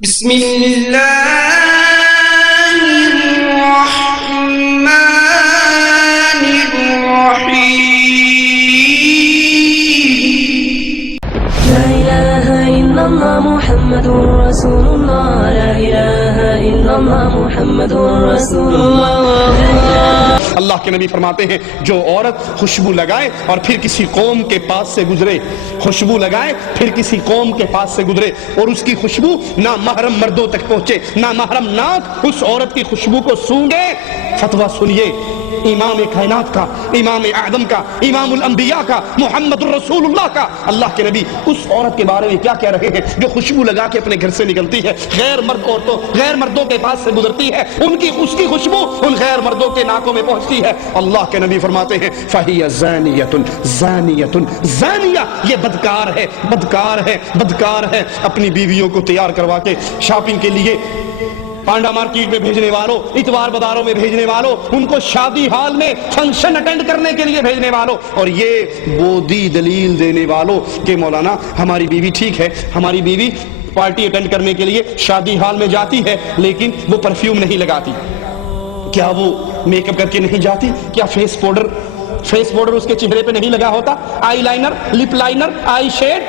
بسم اللہ الرحمن الرحیم لا الہ الا اللہ محمد رسول اللہ لا الہ الا اللہ محمد رسول اللہ۔ اللہ کے نبی فرماتے ہیں جو عورت خوشبو لگائے اور پھر کسی قوم کے پاس سے گزرے، خوشبو لگائے پھر کسی قوم کے پاس سے گزرے اور اس کی خوشبو نہ محرم مردوں تک پہنچے، نہ محرم ناک اس عورت کی خوشبو کو سونگے، فتویٰ سنیے امام کائنات کا، امام اعظم کا، امام الانبیاء کا، محمد الرسول اللہ کا۔ اللہ کے نبی اس عورت کے بارے میں کیا کہہ رہے ہیں جو خوشبو لگا کے اپنے گھر سے نکلتی ہے، غیر مرد عورتوں، غیر مردوں کے پاس سے گزرتی ہے، اس کی خوشبو ان غیر مردوں کے ناکوں میں پہنچتی ہے۔ اللہ کے نبی فرماتے ہیں فَهِيَ زَانِيَةٌ زَانِيَةٌ زَانِيَةٌ، یہ بدکار ہے، بدکار ہے، بدکار ہے۔ اپنی بیویوں کو تیار کروا کے شاپنگ کے لیے پانڈا مارکیٹ میں بھیجنے والوں، اتوار بازاروں میں بھیجنے والوں، ان کو شادی ہال میں فنکشن اٹینڈ کرنے کے لیے بھیجنے والوں، اور یہ بودی دلیل دینے والوں کہ مولانا ہماری بیوی ٹھیک ہے، ہماری بیوی پارٹی اٹینڈ کرنے کے لیے شادی ہال میں جاتی ہے لیکن وہ پرفیوم نہیں لگاتی، کیا وہ میک اپ کر کے نہیں جاتی، کیا فیس پاؤڈر اس کے چہرے پہ نہیں لگا ہوتا، آئی لائنر، لپ لائنر، آئی شیڈ،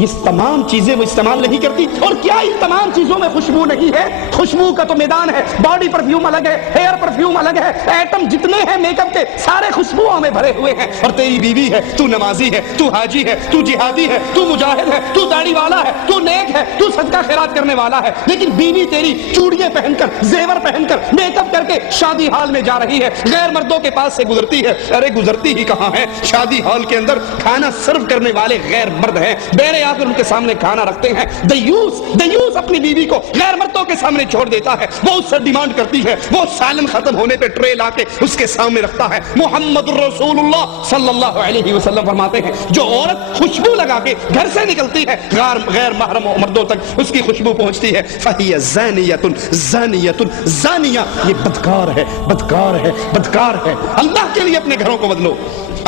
یہ تمام چیزیں وہ استعمال نہیں کرتی، اور کیا ان تمام چیزوں میں خوشبو نہیں ہے؟ خوشبو کا تو میدان ہے، باڈی پرفیوم الگ ہے، ہیئر پرفیوم الگ ہے، ایٹم جتنے ہیں میک اپ کے سارے خوشبوؤں میں بھرے ہوئے ہیں۔ اور تیری بیوی ہے، تو نمازی ہے، تو حاجی ہے، تو جہادی ہے، تو مجاہد ہے، تو داڑھی والا ہے، تو نیک ہے، تو صدقہ خیرات کرنے والا ہے، لیکن بیوی تیری چوڑیاں پہن کر، زیور پہن کر، میک اپ کر کے شادی ہال میں جا رہی ہے، غیر مردوں کے پاس سے گزرتی ہے۔ ارے گزرتی ہی کہاں ہے، شادی ہال کے اندر کھانا سرو کرنے والے غیر مرد ہیں، بیرے آ کر ان کے سامنے کھانا رکھتے ہیں۔ دیوس اپنی بیوی کو غیر مردوں کے سامنے چھوڑ دیتا ہے، وہ اس سے ڈیمانڈ کرتی ہے، وہ سالن ختم ہونے پہ ٹرے لا کے اس کے سامنے رکھتا ہے۔ محمد رسول اللہ صلی اللہ علیہ وسلم فرماتے ہیں جو عورت خوشبو لگا کے گھر سے نکلتی ہے غیر محرم مردوں تک اس کی خوشبو پہنچتی ہے۔ فَهِيَ زَانِيَةٌ زَانِيَةٌ زَانِيَةٌ، یہ بدکار ہے، بدکار ہے، بدکار ہے۔ اللہ کے لیے اپنے گھروں کو بدلو،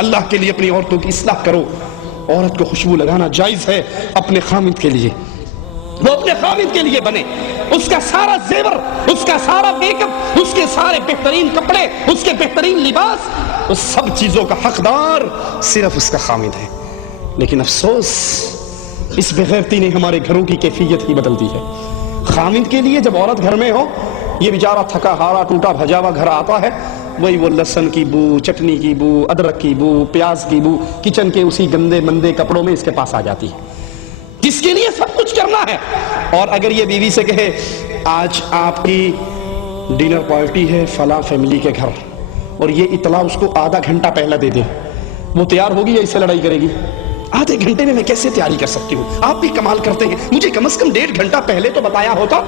اللہ کے لیے اپنی عورتوں کی اصلاح کرو۔ عورت کو خوشبو لگانا جائز ہے اپنے خامد کے لیے، وہ اپنے خامد کے لیے بنے، اس کا سارا زیور، اس کا سارا میک اپ، اس کے سارے بہترین کپڑے، اس کے بہترین لباس، اس سب چیزوں کا حقدار صرف اس کا خامد ہے۔ لیکن افسوس اس بغیرتی نے ہمارے گھروں کی کیفیت ہی بدل دی ہے۔ خامد کے لیے جب عورت گھر میں ہو، یہ بیچارہ تھکا ہارا ٹوٹا بھجا ہوا گھر آتا ہے، وہی وہ لہسن کی بو، چٹنی کی بو، ادرک کی بو، پیاز کی بو کچن کے اسی گندے مندے کپڑوں میں اس کے پاس آ جاتی ہے، جس کے لیے سب کچھ کرنا ہے۔ اور اگر یہ بیوی سے کہے آج آپ کی ڈنر پارٹی ہے فلاں فیملی کے گھر، اور یہ اطلاع اس کو آدھا گھنٹہ پہلے دے دے، وہ تیار ہوگی یا اس سے لڑائی کرے گی؟ آدھے گھنٹے میں کیسے تیاری کر سکتی ہوں؟ آپ بھی کمال کرتے ہیں، مجھے کم از کم 1.5 گھنٹہ پہلے تو بتایا ہوتا،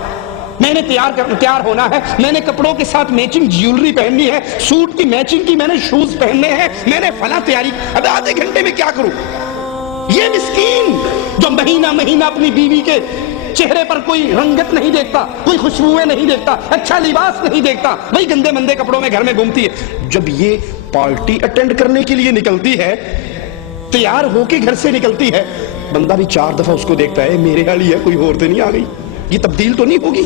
میں نے تیار ہونا ہے، میں نے کپڑوں کے ساتھ میچنگ جیولری پہننی ہے، سوٹ کی میچنگ کی میں نے شوز پہننے ہیں، میں نے فلاں تیاری، اب آدھے گھنٹے میں کیا کروں؟ یہ مسکین جو مہینہ مہینہ اپنی بیوی کے چہرے پر کوئی رنگت نہیں دیکھتا، کوئی خوشبوئیں نہیں دیکھتا، اچھا لباس نہیں دیکھتا، وہی گندے مندے کپڑوں میں گھر میں گھومتی ہے، جب یہ پارٹی اٹینڈ کرنے کے لیے نکلتی ہے، تیار ہو کے گھر سے نکلتی ہے، بندہ بھی 4 دفعہ اس کو دیکھتا ہے، میرے والی ہے، کوئی اور تو نہیں آ گئی، یہ تبدیل تو نہیں ہوگی؟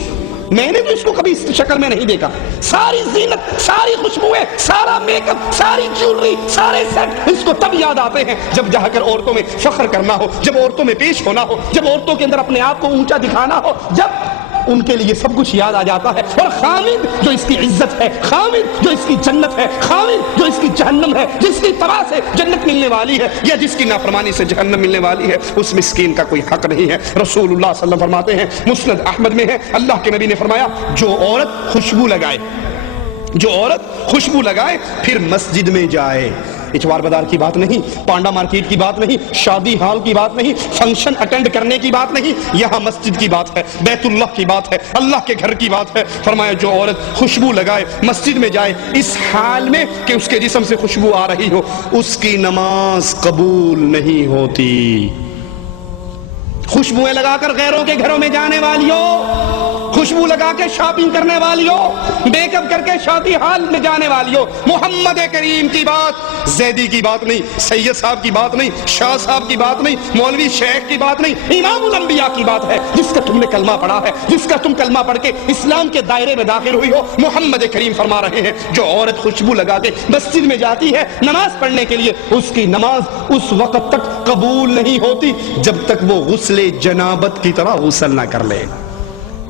میں نے تو اس کو کبھی اس شکل میں نہیں دیکھا، ساری زینت، ساری خوشبوئیں، سارا میک اپ، ساری جیولری، سارے سیٹ اس کو تب یاد آتے ہیں جب جا کر عورتوں میں فخر کرنا ہو، جب عورتوں میں پیش ہونا ہو، جب عورتوں کے اندر اپنے آپ کو اونچا دکھانا ہو، جب ان کے لیے سب کچھ یاد آ جاتا ہے۔ اور خامد جو اس کی عزت ہے، خامد جو اس کی جنت ہے، خامد جو اس کی جہنم ہے، جس کی طرح سے جنت ملنے والی ہے یا جس کی نافرمانی سے جہنم ملنے والی ہے، اس مسکین کا کوئی حق نہیں ہے۔ رسول اللہ صلی اللہ علیہ وسلم فرماتے ہیں، مسند احمد میں ہے، اللہ کے نبی نے فرمایا جو عورت خوشبو لگائے پھر مسجد میں جائے، اتوار بازار کی بات نہیں، پانڈا مارکیٹ کی بات نہیں، شادی ہال کی بات نہیں، فنکشن اٹینڈ کرنے کی بات نہیں، یہاں مسجد کی بات ہے، بیت اللہ کی بات ہے، اللہ کے گھر کی بات ہے۔ فرمایا جو عورت خوشبو لگائے مسجد میں جائے اس حال میں کہ اس کے جسم سے خوشبو آ رہی ہو، اس کی نماز قبول نہیں ہوتی۔ خوشبوئیں لگا کر غیروں کے گھروں میں جانے والیوں، خوشبو لگا کے شاپنگ کرنے والیوں، میک اپ کر کے شادی ہال میں جانے والیوں، محمد کریم کی بات، زیدی کی بات نہیں، سید صاحب کی بات نہیں، شاہ صاحب کی بات نہیں، مولوی شیخ کی بات نہیں، امام الانبیاء کی بات ہے، جس کا تم نے کلمہ پڑھا ہے، جس کا تم کلمہ پڑھ کے اسلام کے دائرے میں داخل ہوئی ہو۔ محمد کریم فرما رہے ہیں جو عورت خوشبو لگا کے مسجد میں جاتی ہے نماز پڑھنے کے لیے، اس کی نماز اس وقت تک قبول نہیں ہوتی جب تک وہ غسل جنابت کی طرح غسل نہ کر لے۔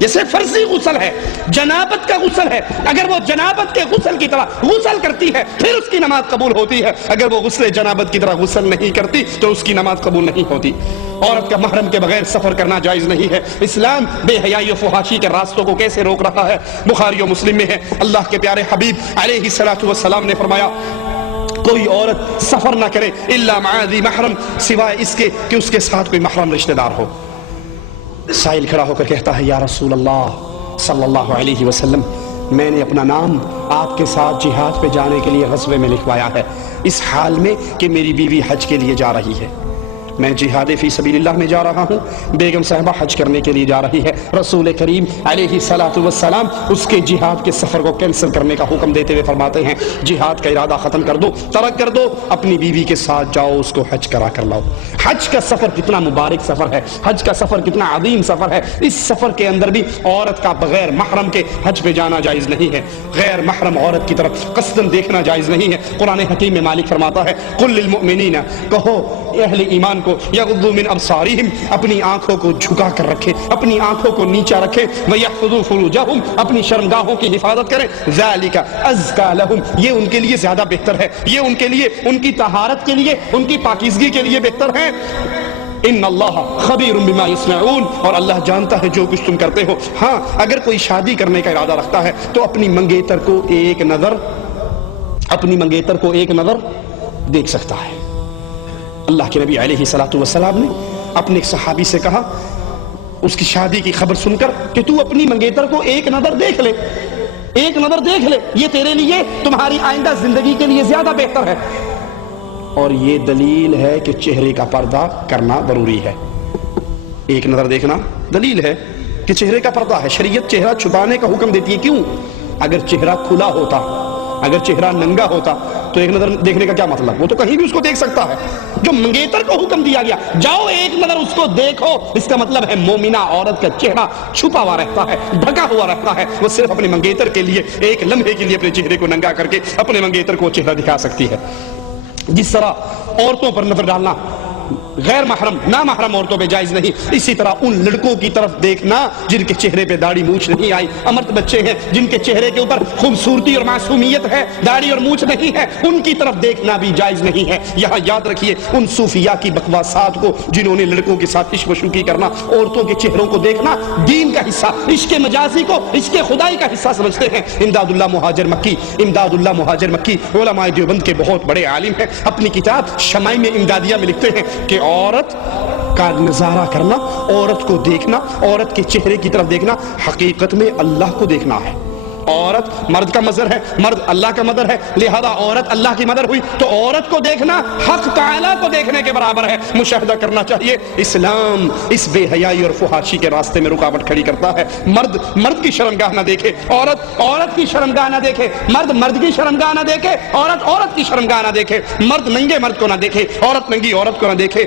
جیسے فرضی غسل ہے، جنابت کا غسل ہے، اگر وہ جنابت کے غسل کی طرح غسل کرتی ہے پھر اس کی نماز قبول ہوتی ہے، اگر وہ غسل جنابت کی طرح غسل نہیں کرتی تو اس کی نماز قبول نہیں ہوتی۔ عورت کا محرم کے بغیر سفر کرنا جائز نہیں ہے۔ اسلام بے حیائی و فحاشی کے راستوں کو کیسے روک رہا ہے؟ بخاری و مسلم میں ہے، اللہ کے پیارے حبیب علیہ الصلوۃ والسلام نے فرمایا کوئی عورت سفر نہ کرے الا مع ذی محرم، سوائے اس کے کہ اس کے ساتھ کوئی محرم رشتہ دار ہو۔ سائل کھڑا ہو کر کہتا ہے یا رسول اللہ صلی اللہ علیہ وسلم، میں نے اپنا نام آپ کے ساتھ جہاد پہ جانے کے لیے غزوے میں لکھوایا ہے، اس حال میں کہ میری بیوی حج کے لیے جا رہی ہے، میں جہاد فی سبیل اللہ میں جا رہا ہوں، بیگم صاحبہ حج کرنے کے لیے جا رہی ہے۔ رسول کریم علیہ الصلوۃ والسلام اس کے جہاد کے سفر کو کینسل کرنے کا حکم دیتے ہوئے فرماتے ہیں جہاد کا ارادہ ختم کر دو، ترک کر دو، اپنی بیوی کے ساتھ جاؤ، اس کو حج کرا کر لاؤ۔ حج کا سفر کتنا مبارک سفر ہے، حج کا سفر کتنا عظیم سفر ہے، اس سفر کے اندر بھی عورت کا بغیر محرم کے حج پہ جانا جائز نہیں ہے، غیر محرم عورت کی طرف قصداً دیکھنا جائز نہیں ہے۔ قرآن حکیم میں مالک فرماتا ہے قل للمؤمنین، کہو اہل ایمان کو یغضوا من ابصارہم، اپنی آنکھوں کو جھکا کر رکھے، اپنی آنکھوں کو نیچا رکھے، ویحفظوا فروجہم، اپنی شرمگاہوں کی حفاظت کریں، ذالک ازکا لہم، یہ ان کے لیے زیادہ بہتر ہے، یہ ان کے لیے ان کی طہارت کے لیے ان کی پاکیزگی کے لیے بہتر ہے۔ ان اللہ خبیر بما یصنعون، اور اللہ جانتا ہے جو کچھ تم کرتے ہو۔ ہاں اگر کوئی شادی کرنے کا ارادہ رکھتا ہے تو اپنی منگیتر کو ایک نظر دیکھ سکتا ہے۔ اللہ کے نبی علیہ الصلوۃ والسلام نے اپنے ایک صحابی سے کہا اس کی شادی کی خبر سن کر کہ تو اپنی منگیتر کو ایک نظر دیکھ لے، ایک نظر دیکھ لے، یہ تیرے لیے تمہاری آئندہ زندگی کے لیے زیادہ بہتر ہے۔ اور یہ دلیل ہے کہ چہرے کا پردہ کرنا ضروری ہے۔ ایک نظر دیکھنا دلیل ہے کہ چہرے کا پردہ ہے۔ شریعت چہرہ چھپانے کا حکم دیتی ہے، کیوں؟ اگر چہرہ کھلا ہوتا، اگر چہرہ ننگا ہوتا تو ایک نظر دیکھنے کا کیا مطلب؟ وہ تو کہیں بھی اس کو دیکھ سکتا ہے۔ جو منگیتر کو حکم دیا گیا جاؤ ایک نظر اس کو دیکھو، اس کا مطلب ہے مومنہ عورت کا چہرہ چھپا ہوا رہتا ہے، ڈھکا ہوا رہتا ہے، وہ صرف اپنے منگیتر کے لیے ایک لمحے کے لیے اپنے چہرے کو ننگا کر کے اپنے منگیتر کو چہرہ دکھا سکتی ہے۔ جس طرح عورتوں پر نظر ڈالنا غیر محرم نامحرم عورتوں پہ جائز نہیں، اسی طرح ان لڑکوں کی طرف دیکھنا جن کے چہرے پہ داڑھی مونچھ نہیں آئی، امرد بچے ہیں جن کے چہرے کے اوپر خوبصورتی اور معصومیت ہے، داڑھی اور مونچھ نہیں ہے، ان کی طرف دیکھنا بھی جائز نہیں ہے۔ یہاں یاد رکھیے ان صوفیاء کی بکواسات کو جنہوں نے لڑکوں کے ساتھ عشق و شوخی کرنا، عورتوں کے چہروں کو دیکھنا دین کا حصہ، عشق مجازی کو عشق خدائی کا حصہ سمجھتے ہیں۔ امداد اللہ مہاجر مکی علماء دیوبند کے بہت بڑے عالم ہیں، اپنی کتاب شمائم امدادیہ میں لکھتے ہیں کہ عورت کا نظارہ کرنا، عورت کو دیکھنا، عورت کے چہرے کی طرف دیکھنا حقیقت میں اللہ کو دیکھنا ہے۔ عورت مرد کا مظہر ہے، مرد اللہ کا مظہر ہے، لہذا عورت اللہ کی مظہر ہوئی تو عورت کو دیکھنا حق تعالیٰ کو دیکھنے کے برابر ہے، مشاہدہ کرنا چاہیے۔ اسلام اس بے حیائی اور فحاشی کے راستے میں رکاوٹ کھڑی کرتا ہے۔ مرد کی شرمگاہ نہ دیکھے، عورت کی شرمگاہ نہ دیکھے، مرد کی شرمگاہ نہ دیکھے، عورت کی شرمگاہ نہ دیکھے، مرد ننگے مرد کو نہ دیکھے، عورت ننگی عورت کو نہ دیکھے۔